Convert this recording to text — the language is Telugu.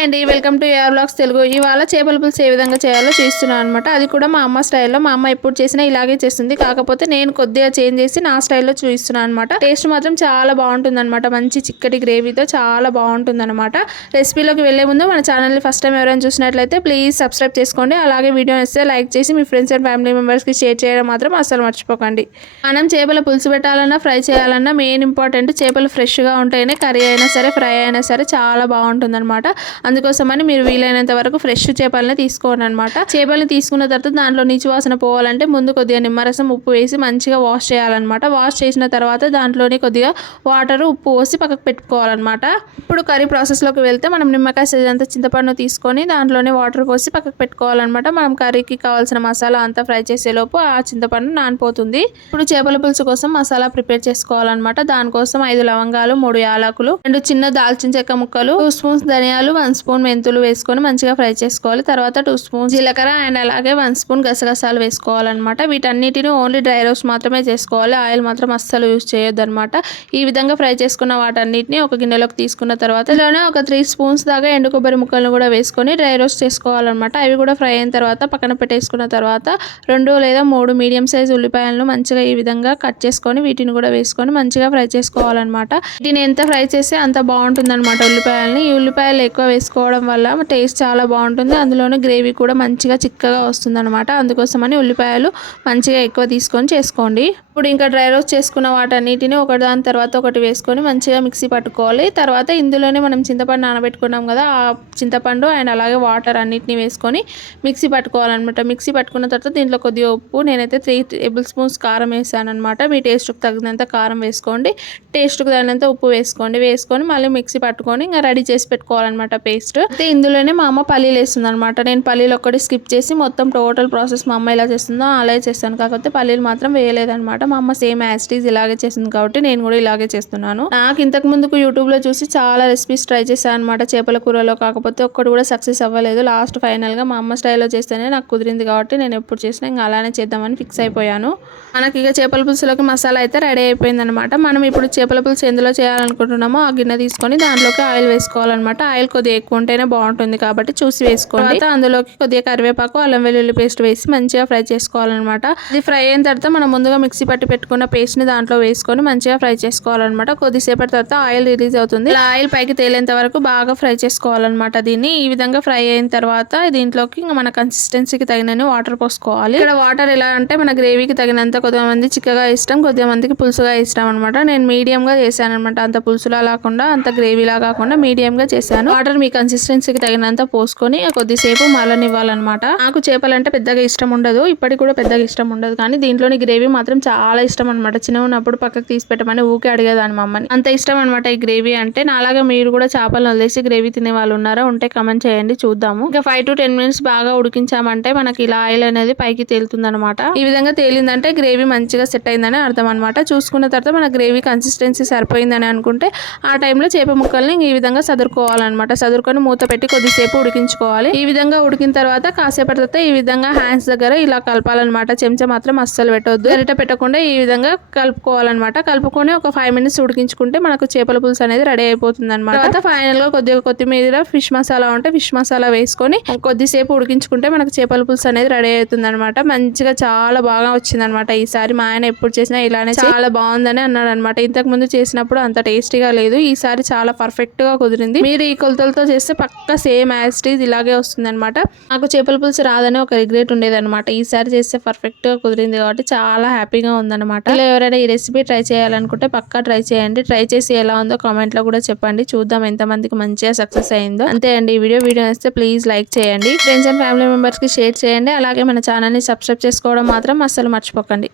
హాయ్ అండి welcome to AR blogs Telugu. ఇవాళ చేపల పులుసు ఏ విధంగా చేయాలో చేస్తున్నాను అనమాట అది కూడా మా అమ్మ స్టైల్లో మా అమ్మ ఎప్పుడు చేసినా ఇలాగే చేస్తుంది. కాకపోతే నేను కొద్దిగా చేంజ్ చేసి నా స్టైల్లో చూపిస్తున్నాను అనమాట టేస్ట్ మాత్రం చాలా బాగుంటుంది అనమాట మంచి చిక్కటి గ్రేవీతో చాలా బాగుంటుంది అనమాట రెసిపీలోకి వెళ్ళే ముందు మన ఛానల్ని ఫస్ట్ టైం ఎవరైనా చూసినట్లయితే ప్లీజ్ సబ్స్క్రైబ్ చేసుకోండి. అలాగే వీడియో నచ్చితే లైక్ చేసి మీ ఫ్రెండ్స్ అండ్ ఫ్యామిలీ మెంబర్స్కి షేర్ చేయడం మాత్రం అస్సలు మర్చిపోకండి. మనం చేపల పులుసు పెట్టాలన్నా ఫ్రై చేయాలన్నా మెయిన్ ఇంపార్టెంట్ చేపలు ఫ్రెష్గా ఉంటేనే కర్రీ అయినా సరే ఫ్రై అయినా సరే చాలా బాగుంటుంది అనమాట అందుకోసమని మీరు వీలైనంత వరకు ఫ్రెష్ చేపలని తీసుకోండి అనమాట చేపలను తీసుకున్న తర్వాత దాంట్లో నీచు వాసన పోవాలంటే ముందు కొద్దిగా నిమ్మరసం ఉప్పు వేసి మంచిగా వాష్ చేయాలన్నమాట. వాష్ చేసిన తర్వాత దాంట్లోనే కొద్దిగా వాటర్ ఉప్పు పోసి పక్కకు పెట్టుకోవాలన్నమాట. ఇప్పుడు కర్రీ ప్రాసెస్లోకి వెళ్తే మనం నిమ్మకాయ సైజ్ చింతపండు తీసుకొని దాంట్లోనే వాటర్ పోసి పక్కకు పెట్టుకోవాలన్నమాట. మనం కర్రీకి కావాల్సిన మసాలా అంతా ఫ్రై చేసేలోపు ఆ చింతపండు నానిపోతుంది. ఇప్పుడు చేపల పులుసు కోసం మసాలా ప్రిపేర్ చేసుకోవాలన్నమాట. దానికోసం ఐదు లవంగాలు మూడు యాలకులు రెండు చిన్న దాల్చిన చెక్క ముక్కలు టూ స్పూన్స్ ధనియాలు వన్ స్పూన్ మెంతులు వేసుకొని మంచిగా ఫ్రై చేసుకోవాలి. తర్వాత టూ స్పూన్ జీలకర్ర అండ్ అలాగే వన్ స్పూన్ గసగసాలు వేసుకోవాలన్నమాట. వీటన్నిటిని ఓన్లీ డ్రై రోస్ట్ మాత్రమే చేసుకోవాలి. ఆయిల్ మాత్రం అస్సలు యూజ్ చేయొద్దు అనమాట ఈ విధంగా ఫ్రై చేసుకున్న వాటన్నిటిని ఒక గిన్నెలోకి తీసుకున్న తర్వాత ఇలానే ఒక త్రీ స్పూన్స్ దాకా ఎండు కొబ్బరి ముక్కలను కూడా వేసుకొని డ్రై రోస్ట్ చేసుకోవాలన్నమాట. అవి కూడా ఫ్రై అయిన తర్వాత పక్కన పెట్టేసుకున్న తర్వాత రెండు లేదా మూడు మీడియం సైజ్ ఉల్లిపాయలను మంచిగా ఈ విధంగా కట్ చేసుకొని వీటిని కూడా వేసుకొని మంచిగా ఫ్రై చేసుకోవాలన్నమాట. వీటిని ఎంత ఫ్రై చేస్తే అంత బాగుంటుంది అనమాట ఉల్లిపాయలని. ఈ ఉల్లిపాయలు ఎక్కువ చేసుకోవడం వల్ల టేస్ట్ చాలా బాగుంటుంది. అందులోనే గ్రేవీ కూడా మంచిగా చిక్కగా వస్తుంది అనమాట అందుకోసమని ఉల్లిపాయలు మంచిగా ఎక్కువ తీసుకొని చేసుకోండి. ఇప్పుడు ఇంకా డ్రై రోస్ట్ చేసుకున్న వాటన్నిటిని ఒకటి దాని తర్వాత ఒకటి వేసుకొని మంచిగా మిక్సీ పట్టుకోవాలి. తర్వాత ఇందులోనే మనం చింతపండు నానబెట్టుకున్నాం కదా ఆ చింతపండు అండ్ అలాగే వాటర్ అన్నిటిని వేసుకొని మిక్సీ పట్టుకోవాలన్నమాట. మిక్సీ పట్టుకున్న తర్వాత దీంట్లో కొద్దిగా ఉప్పు నేనైతే త్రీ టేబుల్ స్పూన్స్ కారం వేసాను అనమాట మీ టేస్ట్కి తగినంత కారం వేసుకోండి. టేస్ట్కి తగినంత ఉప్పు వేసుకోండి. వేసుకొని మళ్ళీ మిక్సీ పట్టుకొని ఇంకా రెడీ చేసి పెట్టుకోవాలన్నమాట పేస్ట్. అయితే ఇందులోనే మా అమ్మ పల్లీలు వేస్తుంది అనమాట నేను పల్లీలు ఒక్కటి స్కిప్ చేసి మొత్తం టోటల్ ప్రాసెస్ మా అమ్మ ఎలా చేస్తుందో అలాగే చేస్తాను. కాకపోతే పల్లీలు మాత్రం వేయలేదనమాట మా అమ్మ సేమ్ యాసిటీస్ ఇలాగే చేసింది కాబట్టి నేను కూడా ఇలాగే చేస్తున్నాను. నాకు ఇంతకు ముందుకు యూట్యూబ్లో చూసి చాలా రెసిపీస్ ట్రై చేశాను అనమాట చేపల కూరలో కాకపోతే ఒక్కటి కూడా సక్సెస్ అవ్వలేదు. లాస్ట్ ఫైనల్గా మా అమ్మ స్టైల్లో చేస్తేనే నాకు కుదిరింది కాబట్టి నేను ఎప్పుడు చేసినా ఇంకా అలానే చేద్దామని ఫిక్స్ అయిపోయాను. మనకి ఇక చేపల పులుసులోకి మసాలా అయితే రెడీ అయిపోయింది అనమాట మనం ఇప్పుడు చేపల పులుసు ఎందులో చేయాలనుకుంటున్నామో ఆ గిన్నె తీసుకొని దాంట్లోకి ఆయిల్ వేసుకోవాలన్నమాట. ఆయిల్ కొద్దిగా ఎక్కువ ఉంటేనే బాగుంటుంది కాబట్టి చూసి వేసుకోండి. తర్వాత అందులోకి కొద్దిగా కరివేపాకు అల్లం వెల్లుల్లి పేస్ట్ వేసి మంచిగా ఫ్రై చేసుకోవాలన్నమాట. ఇది ఫ్రై అయిన తర్వాత మనం ముందుగా మిక్సీ పట్టి పెట్టుకున్న పేస్ట్ని దాంట్లో వేసుకొని మంచిగా ఫ్రై చేసుకోవాలన్నమాట. కొద్దిసేపటి తర్వాత ఆయిల్ రిలీజ్ అవుతుంది. ఆయిల్ పైకి తేలేంత వరకు బాగా ఫ్రై చేసుకోవాలన్నమాట దీన్ని. ఈ విధంగా ఫ్రై అయిన తర్వాత దీంట్లోకి ఇంకా మన కన్సిస్టెన్సీకి తగినన్ని వాటర్ పోసుకోవాలి. ఇక్కడ వాటర్ ఎలా అంటే మన గ్రేవీకి తగినంత కొద్దిగా మంది చిక్కగా ఇష్టం కొద్దిగా మందికి పులుసుగా ఇష్టం అనమాట నేను మీడియం గా చేశాను అనమాట అంత పులుసులా కాకుండా అంత గ్రేవీలా కాకుండా మీడియం గా చేశాను. వాటర్ మీకు కన్సిస్టెన్సీకి తగినంత పోసుకొని కొద్దిసేపు మలనివ్వాలన్నమాట నాకు చేపలంటే పెద్దగా ఇష్టం ఉండదు. ఇప్పటికి కూడా పెద్దగా ఇష్టం ఉండదు. కానీ దీంట్లోని గ్రేవీ మాత్రం చాలా ఇష్టం అనమాట చిన్న ఉన్నప్పుడు పక్కకు తీసి పెట్టమని ఊకే అడిగేదాన్ని మా అమ్మని. అంత ఇష్టం అనమాట ఈ గ్రేవీ అంటే. నాలాగా మీరు కూడా చేపలు వదిలేసి గ్రేవీ తినే వాళ్ళు ఉన్నారా ఉంటే కమెంట్ చేయండి. చూద్దాము. ఇంకా ఫైవ్ టు టెన్ మినిట్స్ బాగా ఉడికించామంటే మనకి ఇలా ఆయిల్ అనేది పైకి తేలుతుంది అనమాట ఈ విధంగా తేలిందంటే గ్రేవీ మంచిగా సెట్ అయిందని అర్థం అనమాట చూసుకున్న తర్వాత మన గ్రేవీ కన్సిస్టెన్సీ సరిపోయిందని అనుకుంటే ఆ టైంలో చేప ముక్కల్ని ఈ విధంగా సదురుకోవాలన్నమాట. సదురుకొని మూత పెట్టి కొద్దిసేపు ఉడికించుకోవాలి. ఈ విధంగా ఉడికిన తర్వాత కాసేపటి తర్వాత ఈ విధంగా హ్యాండ్స్ దగ్గర ఇలా కలపాలన్నమాట. చెంచా మాత్రం అస్సలు పెట్టవద్దు గరిట పెట్టకుండా ఈ విధంగా కలుపుకోవాలన్నమాట. కలుపుకొని ఒక ఫైవ్ మినిట్స్ ఉడికించుకుంటే మనకు చేపల పులుసు అనేది రెడీ అయిపోతుంది అనమాట తర్వాత ఫైనల్గా కొద్దిగా కొత్తిమీర ఫిష్ మసాలా ఉంటే ఫిష్ మసాలా వేసుకొని కొద్దిసేపు ఉడికించుకుంటే మనకు చేపల పులుసు అనేది రెడీ అవుతుంది అనమాట మంచిగా చాలా బాగా వచ్చింది అనమాట ఈసారి మా ఆయన ఎప్పుడు చేసినా ఇలానే చాలా బాగుందని అన్నాడు అనమాట ఇంతకు ముందు చేసినప్పుడు అంత టేస్టీగా లేదు. ఈసారి చాలా పర్ఫెక్ట్గా కుదిరింది. మీరు ఈ కొలతలతో చేస్తే పక్క సేమ్ యాస్టీజ్ ఇలాగే వస్తుందనమాట నాకు చేపల పులుసు రాదని ఒక రిగ్రెట్ ఉండేదనమాట ఈసారి చేస్తే పర్ఫెక్ట్గా కుదిరింది కాబట్టి చాలా హ్యాపీగా ఉందన్నమాట. ఇలా ఎవరైనా ఈ రెసిపీ ట్రై చేయాలనుకుంటే పక్కా ట్రై చేయండి. ట్రై చేసి ఎలా ఉందో కామెంట్లో కూడా చెప్పండి. చూద్దాం ఎంతమందికి మంచిగా సక్సెస్ అయిందో. అంతే అండి ఈ వీడియో వీడియో వస్తే ప్లీజ్ లైక్ చేయండి. ఫ్రెండ్స్ అండ్ ఫ్యామిలీ మెంబర్స్కి షేర్ చేయండి. అలాగే మన ఛానల్ని సబ్స్క్రైబ్ చేసుకోవడం మాత్రం అస్సలు మర్చిపోకండి.